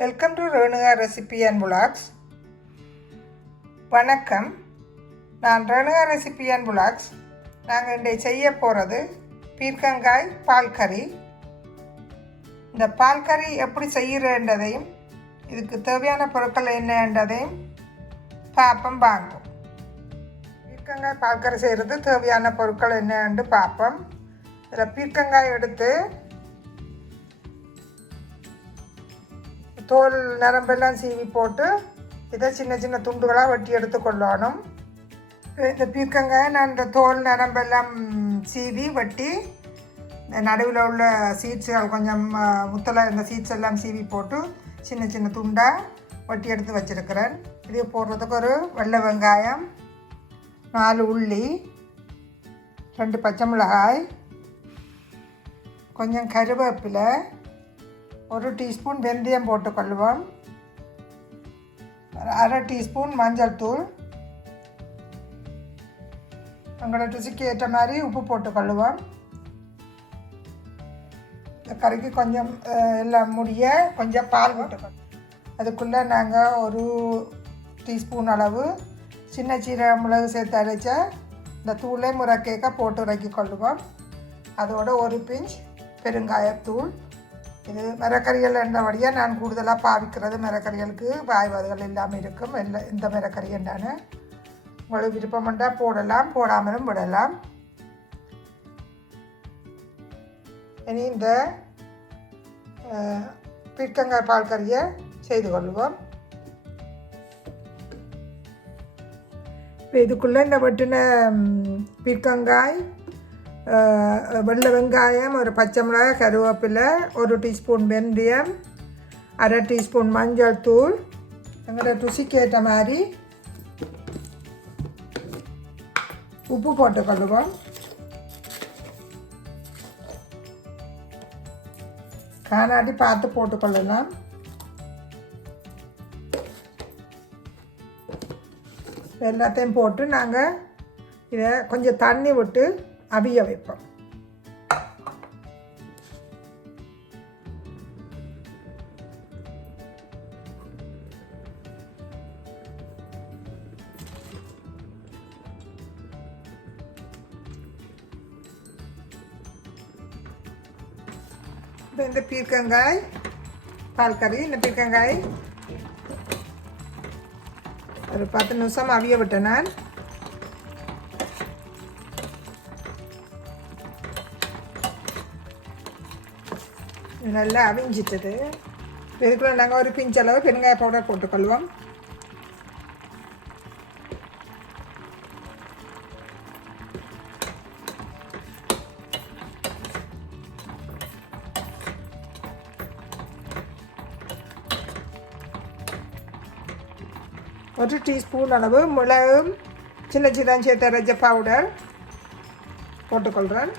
Welcome to Renuka recipe and vlogs வணக்கம். நான் Renuka recipe and புலாக்ஸ் நாங்கள் இன்றைய செய்ய போகிறது பீர்க்கங்காய் பால் கறி. இந்த பால் கறி எப்படி செய்கிறன்றதையும் இதுக்கு தேவையான பொருட்கள் என்னன்றதையும் பார்ப்போம் வாங்கும் பீர்க்கங்காய் பால் கறி செய்கிறது தேவையான பொருட்கள் என்னன்னு பார்ப்போம். இதில் பீர்க்கங்காய் எடுத்து தோல் நரம்பெல்லாம் சீவி போட்டு இதை சின்ன சின்ன துண்டுகளாக வெட்டி எடுத்து கொள்ளணும். இந்த பீர்க்கங்காய் நான் இந்த தோல் நரம்பெல்லாம் சீவி வெட்டி நடுவில் உள்ள சீட்ஸுகள் கொஞ்சம் முத்தலை இந்த சீட்ஸ் எல்லாம் சீவி போட்டு சின்ன சின்ன துண்டாக வெட்டி எடுத்து வச்சுருக்கிறேன். இது போடுறதுக்கு ஒரு வெள்ளை வெங்காயம் நாலு உள்ளி ரெண்டு பச்சை மிளகாய் கொஞ்சம் கருவேப்பிலை ஒரு டீஸ்பூன் வெந்தயம் போட்டுக்கொள்வோம். அரை டீஸ்பூன் மஞ்சள் தூள். உங்களோட ருசிக்கு ஏற்ற மாதிரி உப்பு போட்டுக்கொள்ளுவோம் இந்த கறிக்கு கொஞ்சம் எல்லாம் முடிய கொஞ்சம் பால் போட்டுக்கணும் அதுக்குள்ளே நாங்கள் ஒரு டீஸ்பூன் அளவு சின்ன சீரக மிளகு சேர்த்து அரைச்ச இந்த தூளை முறக்கேக்க போட்டு இறக்கி கொள்ளுவோம் அதோட ஒரு பிஞ்ச் பெருங்காயத்தூள். இது மரக்கறிகள் என்றபடியாக நான் கூடுதலாக பாவிக்கிறது மரக்கறிகளுக்கு பாய்வாதுகள் இல்லாமல் இருக்கும். எல்லா இந்த மரக்கறி என்னன்னு உங்களுக்கு விருப்பம் போடலாம் போடாமலும் விடலாம். இனி இந்த பீர்க்கங்காய் பால் கறியை செய்து கொள்வோம். இப்போ இதுக்குள்ளே இந்த வெட்டின பீர்க்கங்காய் வெள்ளை வெங்காயம் ஒரு பச்சை மிளகாய் கருவேப்பிலை ஒரு டீஸ்பூன் வெந்தயம் அரை டீஸ்பூன் மஞ்சள் தூள். எங்களோட ருசிக்கு ஏற்ற மாதிரி உப்பு போட்டுக்கொள்ளுவோம் காணாடி பார்த்து போட்டுக்கொள்ளலாம் எல்லாத்தையும் போட்டு நாங்கள் இதை கொஞ்சம் தண்ணி விட்டு அவிய வைப்போம். இந்த பீர்க்கங்காய் பால் கறி இந்த பீர்க்கங்காய். ஒரு பத்து நிமிஷம் அவிய விட்டேன் நான். நல்லா அவிஞ்சிட்டது. இதுக்குள்ள நாங்கள் ஒரு பிஞ்சளவு பெருங்காய பவுடர் போட்டுக்கொள்வோம். ஒரு டீஸ்பூன் அளவு மிளகும் சின்ன சின்ன சேர்த்த ரஜ பவுடர் போட்டுக்கொள்கிறேன்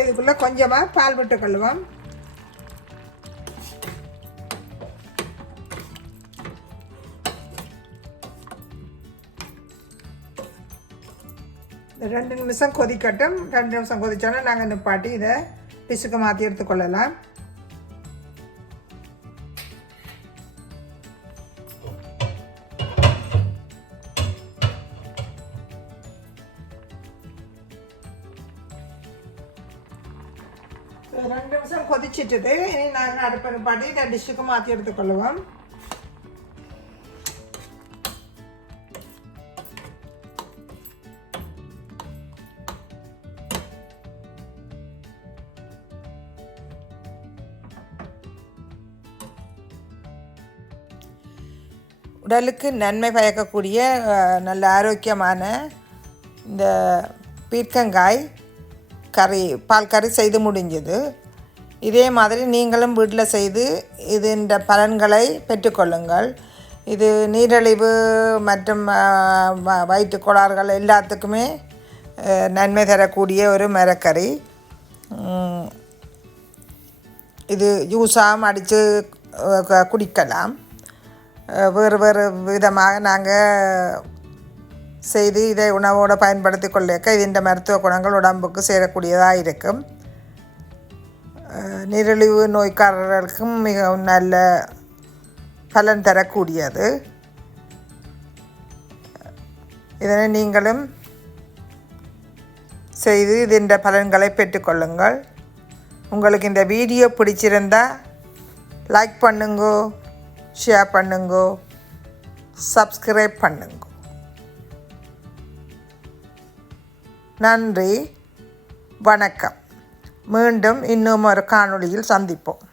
இப்போ இதுக்குள்ளே கொஞ்சமாக பால் விட்டு ரெண்டு நிமிஷம் கொதிக்கட்டும். ரெண்டு நிமிஷம் கொதிச்சோன்னா நாங்கள் நிப்பாட்டி இதை பிசுக்கு மாற்றி எடுத்துக்கொள்ளலாம். ரெண்டு நிமிஷம் கொதிச்சிட்டது. இனி நாங்கள் அடுப்பின் நிப்பாட்டி இதை டிஷ்ஷுக்கு மாற்றி எடுத்துக்கொள்ளுவோம். உடலுக்கு நன்மை பயக்கக்கூடிய நல்ல ஆரோக்கியமான இந்த பீர்க்கங்காய். கறி பால் கறி செய்து முடிஞ்சது. இதே மாதிரி நீங்களும் வீட்டில் செய்து இதன் பலன்களை பெற்றுக்கொள்ளுங்கள். இது நீரிழிவு மற்றும் அஹ், வ- கோளாறுகள் எல்லாத்துக்குமே நன்மை தரக்கூடிய ஒரு மரக்கறி. இது ஜூஸாகவும் அடித்து குடிக்கலாம். வேறு வேறு விதமாக நாங்கள் செய்து இதை உணவோடு பயன்படுத்தி கொள்ளிருக்க இதன் மருத்துவ குணங்கள் உடம்புக்கு சேரக்கூடியதாக இருக்கும் நீரிழிவு நோய்க்காரர்களுக்கும் மிகவும் நல்ல பலன் தரக்கூடியது. இதனை நீங்களும் செய்து இதன் பலன்களை பெற்றுக்கொள்ளுங்கள். உங்களுக்கு இந்த வீடியோ பிடிச்சிருந்தா லைக் பண்ணுங்கோ ஷேர் பண்ணுங்கோ சப்ஸ்கிரைப் பண்ணுங்கோ. நன்றி. வணக்கம். மீண்டும் இன்னும் ஒரு காணொளியில் சந்திப்போம்.